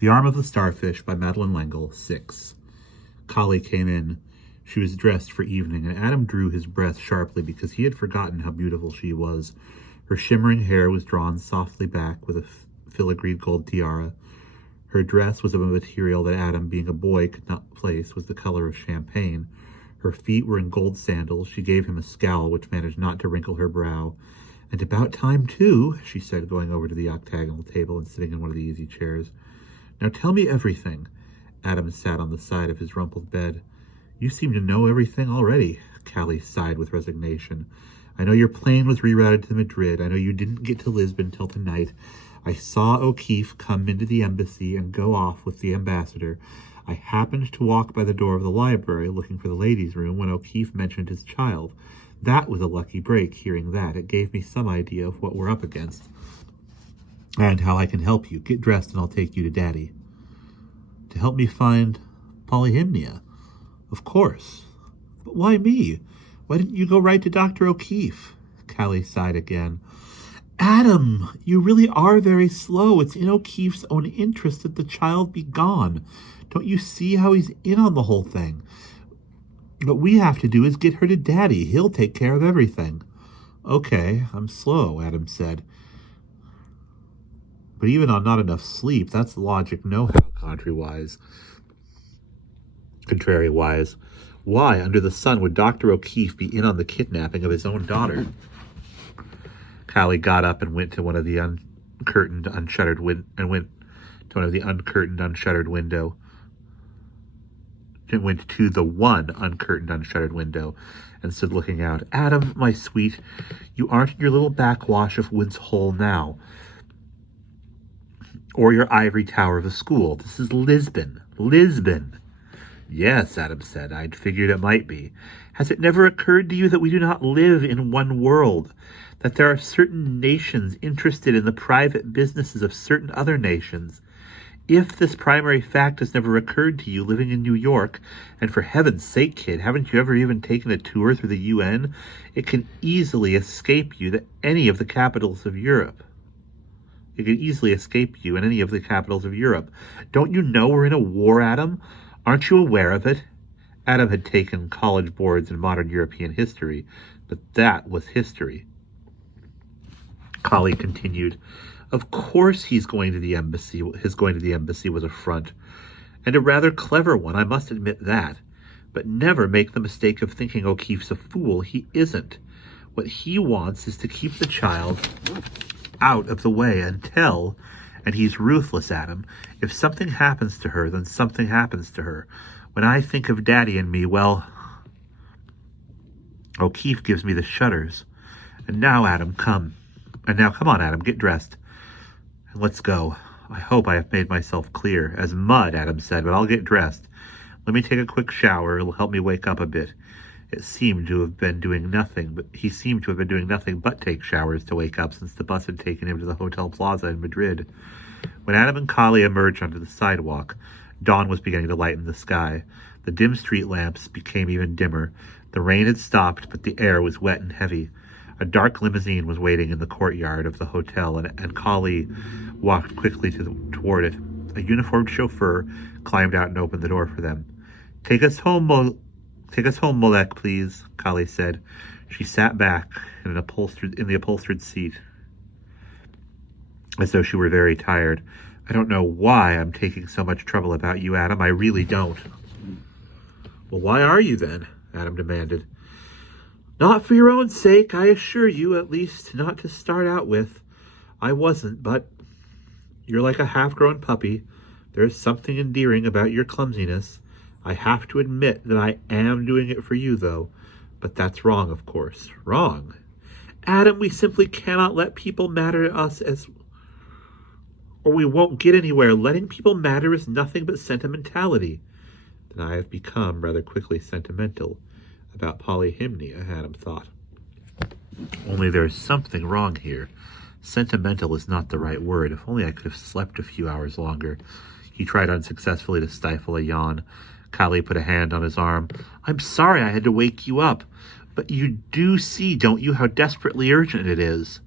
The Arm of the Starfish by Madeline L'engle, 6. Collie came in. She was dressed for evening, and Adam drew his breath sharply because he had forgotten how beautiful she was. Her shimmering hair was drawn softly back with a filigreed gold tiara. Her dress was of a material that Adam, being a boy, could not place, was the color of champagne. Her feet were in gold sandals. She gave him a scowl which managed not to wrinkle her brow. "And about time, too," she said, going over to the octagonal table and sitting in one of the easy chairs. "Now tell me everything." Adam sat on the side of his rumpled bed. "You seem to know everything already." Callie sighed with resignation. "I know your plane was rerouted to Madrid. I know you didn't get to Lisbon till tonight. I saw O'Keefe come into the embassy and go off with the ambassador. I happened to walk by the door of the library looking for the ladies' room when O'Keefe mentioned his child. That was a lucky break, hearing that. It gave me some idea of what we're up against and how I can help you. Get dressed and I'll take you to Daddy." "To help me find polyhymnia?" "Of course. But why me? Why didn't you go right to Dr. O'Keefe?" Callie sighed again. "Adam, you really are very slow. It's in O'Keefe's own interest that the child be gone. Don't you see how he's in on the whole thing? What we have to do is get her to Daddy. He'll take care of everything." "Okay, I'm slow," Adam said. "But even on not enough sleep, that's logic know-how, contrary-wise. Why under the sun would Dr. O'Keefe be in on the kidnapping of his own daughter?" Callie got up and went to one of the uncurtained, unshuttered window. It went to the one uncurtained, unshuttered window and stood looking out. "Adam, my sweet, you aren't in your little backwash of Woods Hole now, or your ivory tower of a school. This is Lisbon. Lisbon." "Yes," Adam said. "I'd figured it might be. Has it never occurred to you that we do not live in one world? That there are certain nations interested in the private businesses of certain other nations? If this primary fact has never occurred to you living in New York, and for heaven's sake, kid, haven't you ever even taken a tour through the UN? It can easily escape you that any of the capitals of Europe. It can easily escape you in any of the capitals of Europe. Don't you know we're in a war, Adam? Aren't you aware of it?" Adam had taken college boards in modern European history, but that was history. Collie continued. "Of course he's going to the embassy. His going to the embassy was a front, and a rather clever one, I must admit that. But never make the mistake of thinking O'Keefe's a fool. He isn't. What he wants is to keep the child out of the way until, and he's ruthless, Adam, if something happens to her, then something happens to her. When I think of Daddy and me, well, O'Keefe gives me the shudders. And now, come on, Adam, get dressed. And let's go. I hope I have made myself clear. As mud, Adam said, but I'll get dressed. Let me take a quick shower. It'll help me wake up a bit." He seemed to have been doing nothing but take showers to wake up since the bus had taken him to the Hotel Plaza in Madrid. When Adam and Collie emerged onto the sidewalk, dawn was beginning to lighten the sky. The dim street lamps became even dimmer. The rain had stopped, but the air was wet and heavy. A dark limousine was waiting in the courtyard of the hotel, and Collie walked quickly toward it. A uniformed chauffeur climbed out and opened the door for them. Take us home, Molek, please," Collie said. She sat back in the upholstered seat, as though she were very tired. "I don't know why I'm taking so much trouble about you, Adam. I really don't." "Well, why are you then?" Adam demanded. "Not for your own sake, I assure you, at least not to start out with. I wasn't, but you're like a half-grown puppy. There's something endearing about your clumsiness. I have to admit that I am doing it for you, though. But that's wrong, of course." "Wrong?" "Adam, we simply cannot let people matter to us or we won't get anywhere. Letting people matter is nothing but sentimentality." "Then I have become rather quickly sentimental about polyhymnia," Adam thought. "Only there's something wrong here. Sentimental is not the right word. If only I could have slept a few hours longer." He tried unsuccessfully to stifle a yawn. Collie put a hand on his arm. "I'm sorry I had to wake you up. But you do see, don't you, how desperately urgent it is?"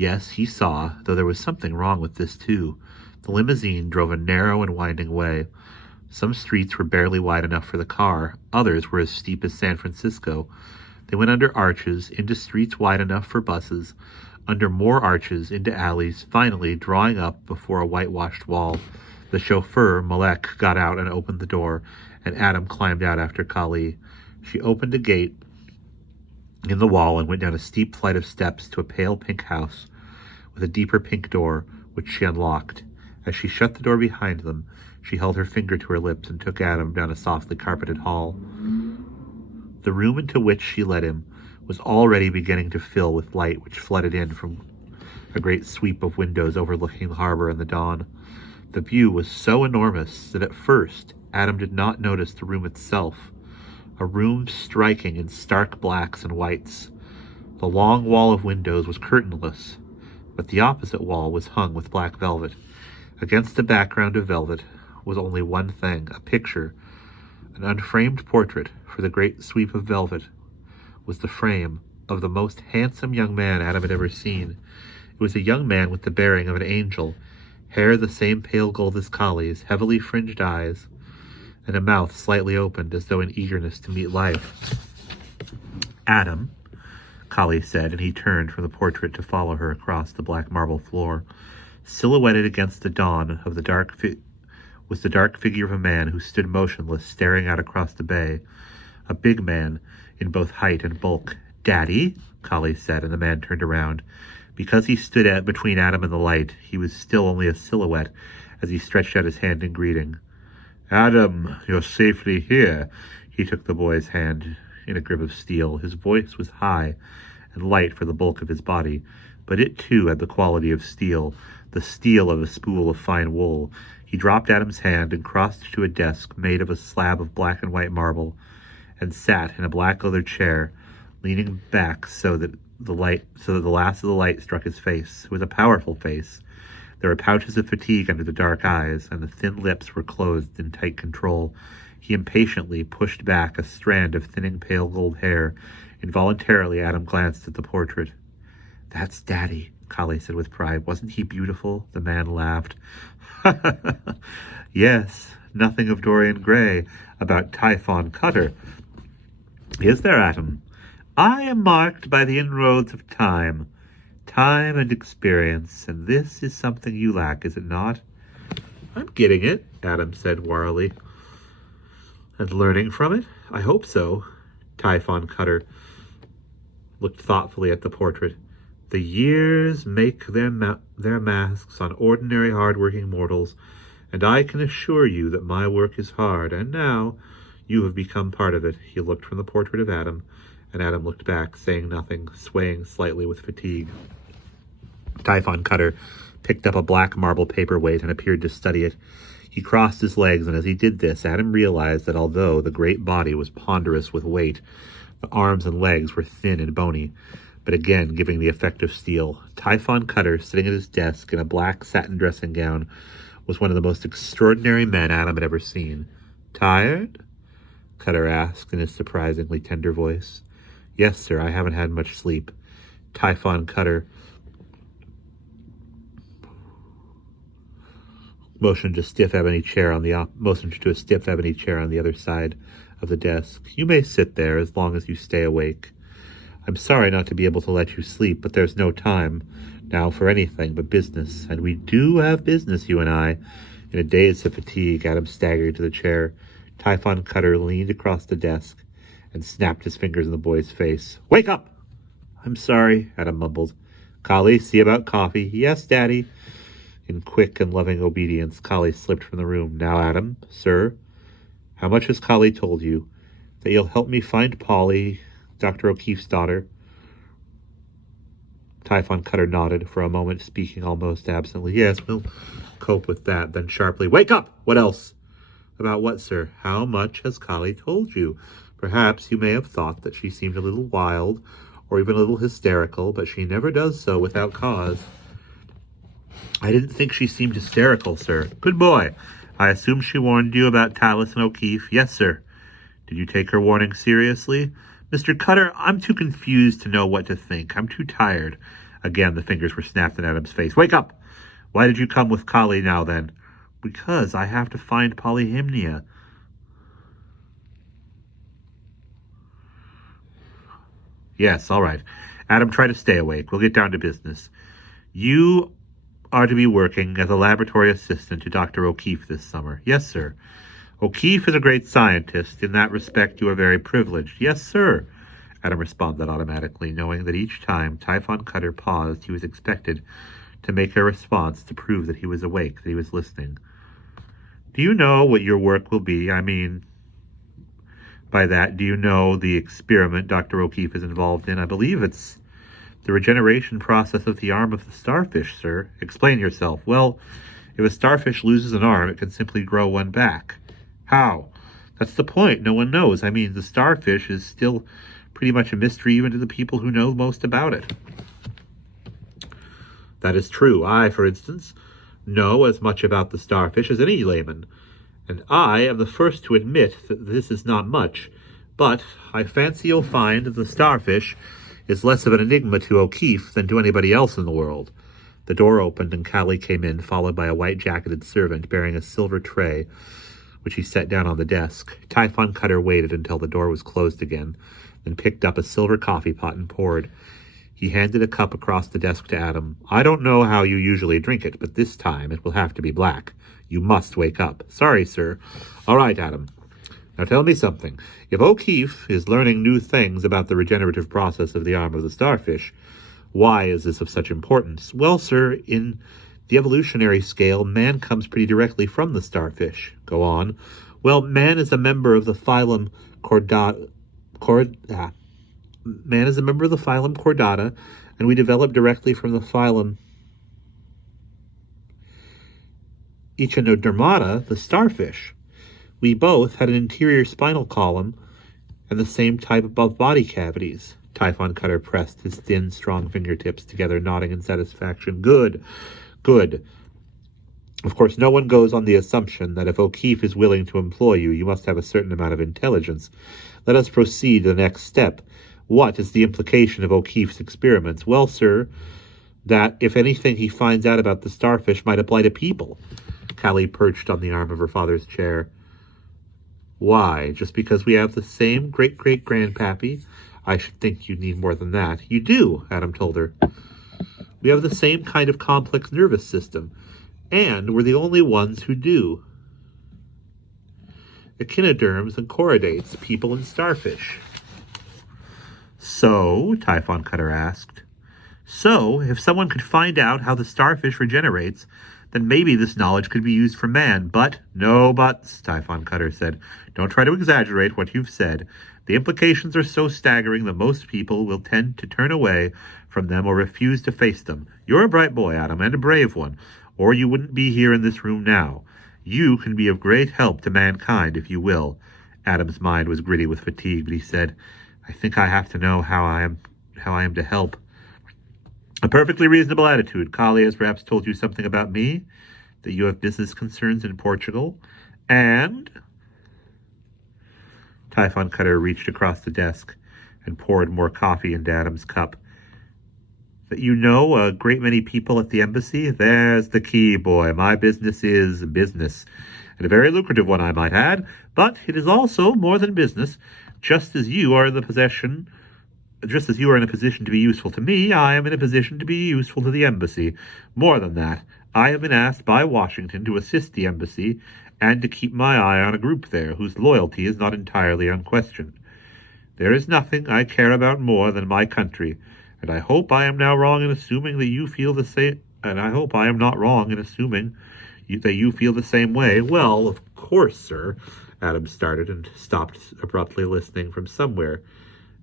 Yes, he saw, though there was something wrong with this too. The limousine drove a narrow and winding way. Some streets were barely wide enough for the car. Others were as steep as San Francisco. They went under arches, into streets wide enough for buses, under more arches, into alleys, finally drawing up before a whitewashed wall. The chauffeur, Malek, got out and opened the door, and Adam climbed out after Kali. She opened a gate in the wall and went down a steep flight of steps to a pale pink house with a deeper pink door, which she unlocked. As she shut the door behind them, she held her finger to her lips and took Adam down a softly carpeted hall. The room into which she led him was already beginning to fill with light which flooded in from a great sweep of windows overlooking the harbor and the dawn. The view was so enormous that at first Adam did not notice the room itself, a room striking in stark blacks and whites. The long wall of windows was curtainless, but the opposite wall was hung with black velvet. Against the background of velvet was only one thing, a picture, an unframed portrait, for the great sweep of velvet was the frame of the most handsome young man Adam had ever seen. It was a young man with the bearing of an angel, hair the same pale gold as Kali's, heavily fringed eyes, and a mouth slightly opened as though in eagerness to meet life. Adam, Kali said, and he turned from the portrait to follow her across the black marble floor. Silhouetted against the dawn of the was the dark figure of a man who stood motionless, staring out across the bay. A big man in both height and bulk. "Daddy," Kali said, and the man turned around. Because he stood between Adam and the light, he was still only a silhouette as he stretched out his hand in greeting. "Adam, you're safely here." He took the boy's hand in a grip of steel. His voice was high and light for the bulk of his body, but it too had the quality of steel, the steel of a spool of fine wool. He dropped Adam's hand and crossed to a desk made of a slab of black and white marble, and sat in a black leather chair, leaning back so that the last of the light struck his face. It was a powerful face. There were pouches of fatigue under the dark eyes, and the thin lips were closed in tight control. He impatiently pushed back a strand of thinning pale gold hair. Involuntarily, Adam glanced at the portrait. "That's Daddy," Kali said with pride. "Wasn't he beautiful?" The man laughed. "Yes, nothing of Dorian Gray about Typhon Cutter. Is there, Adam? I am marked by the inroads of time and experience, and this is something you lack, is it not?" "I'm getting it," Adam said warily. "And learning from it? I hope so." Typhon Cutter looked thoughtfully at the portrait. "The years make their masks on ordinary hard-working mortals, and I can assure you that my work is hard, and now you have become part of it." He looked from the portrait of Adam, and Adam looked back, saying nothing, swaying slightly with fatigue. Typhon Cutter picked up a black marble paperweight and appeared to study it. He crossed his legs, and as he did this, Adam realized that although the great body was ponderous with weight, the arms and legs were thin and bony, but again giving the effect of steel. Typhon Cutter, sitting at his desk in a black satin dressing gown, was one of the most extraordinary men Adam had ever seen. "Tired?" Cutter asked in his surprisingly tender voice. "Yes, sir, I haven't had much sleep." Typhon Cutter motioned to a stiff ebony chair on the other side of the desk. "You may sit there as long as you stay awake. I'm sorry not to be able to let you sleep, but there's no time now for anything but business, and we do have business, you and I." In a daze of fatigue, Adam staggered to the chair. Typhon Cutter leaned across the desk and snapped his fingers in the boy's face. "Wake up!" "I'm sorry," Adam mumbled. "Kali, see about coffee." "Yes, Daddy." In quick and loving obedience, Kali slipped from the room. "Now, Adam, sir, how much has Kali told you? That you'll help me find Polly, Dr. O'Keefe's daughter?" Typhon Cutter nodded for a moment, speaking almost absently. "Yes, we'll cope with that." Then sharply, "Wake up! What else?" "About what, sir?" "How much has Kali told you? Perhaps you may have thought that she seemed a little wild, or even a little hysterical, but she never does so without cause." "I didn't think she seemed hysterical, sir." "Good boy. I assume she warned you about Tallis and O'Keefe?" "Yes, sir." "Did you take her warning seriously?" "Mr. Cutter, I'm too confused to know what to think. I'm too tired. Again, the fingers were snapped in Adam's face. Wake up! Why did you come with Kali now, then? Because I have to find Polyhymnia. Yes, all right. Adam, try to stay awake. We'll get down to business. You are to be working as a laboratory assistant to Dr. O'Keefe this summer. Yes, sir. O'Keefe is a great scientist. In that respect, you are very privileged. Yes, sir. Adam responded automatically, knowing that each time Typhon Cutter paused, he was expected to make a response to prove that he was awake, that he was listening. Do you know what your work will be? I mean, by that, do you know the experiment Dr. O'Keefe is involved in? I believe it's the regeneration process of the arm of the starfish, sir. Explain yourself. Well, if a starfish loses an arm, it can simply grow one back. How? That's the point. No one knows. I mean, the starfish is still pretty much a mystery even to the people who know most about it. That is true. I, for instance, know as much about the starfish as any layman, and I am the first to admit that this is not much, but I fancy you'll find that the starfish is less of an enigma to O'Keefe than to anybody else in the world. The door opened and Callie came in, followed by a white-jacketed servant bearing a silver tray, which he set down on the desk. Typhon Cutter waited until the door was closed again, then picked up a silver coffee pot and poured. He handed a cup across the desk to Adam. I don't know how you usually drink it, but this time it will have to be black. You must wake up. Sorry, sir. All right, Adam. Now tell me something. If O'Keefe is learning new things about the regenerative process of the arm of the starfish, why is this of such importance? Well, sir, in the evolutionary scale, man comes pretty directly from the starfish. Go on. Well, man is a member of the phylum Man is a member of the phylum Chordata, and we developed directly from the phylum Echinodermata, the starfish. We both had an interior spinal column and the same type of body cavities. Typhon Cutter pressed his thin, strong fingertips together, nodding in satisfaction. Good, good. Of course, no one goes on the assumption that if O'Keefe is willing to employ you, you must have a certain amount of intelligence. Let us proceed to the next step. What is the implication of O'Keefe's experiments? Well, sir, that if anything he finds out about the starfish might apply to people. Callie perched on the arm of her father's chair. Why? Just because we have the same great-great-grandpappy? I should think you need more than that. You do, Adam told her. We have the same kind of complex nervous system, and we're the only ones who do. Echinoderms and choroidates, people and starfish. So, Typhon Cutter asked, so, if someone could find out how the starfish regenerates, then maybe this knowledge could be used for man. But, no buts, Typhon Cutter said. Don't try to exaggerate what you've said. The implications are so staggering that most people will tend to turn away from them or refuse to face them. You're a bright boy, Adam, and a brave one, or you wouldn't be here in this room now. You can be of great help to mankind, if you will. Adam's mind was gritty with fatigue, but he said, I think I have to know how I am to help. A perfectly reasonable attitude. Kali has perhaps told you something about me, that you have business concerns in Portugal, and... Typhon Cutter reached across the desk and poured more coffee into Adam's cup. That you know a great many people at the embassy? There's the key, boy. My business is business, and a very lucrative one, I might add, but it is also more than business. Just as you are in a position to be useful to me, I am in a position to be useful to the embassy. More than that, I have been asked by Washington to assist the embassy and to keep my eye on a group there whose loyalty is not entirely unquestioned. There is nothing I care about more than my country, and I hope I am now wrong in assuming that you feel the same. And I hope I am not wrong in assuming that you feel the same way. Well, of course, sir. Adam started and stopped abruptly, listening. From somewhere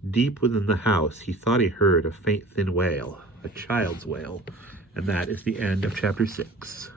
deep within the house, he thought he heard a faint, thin wail, a child's wail. And that is the end of chapter 6.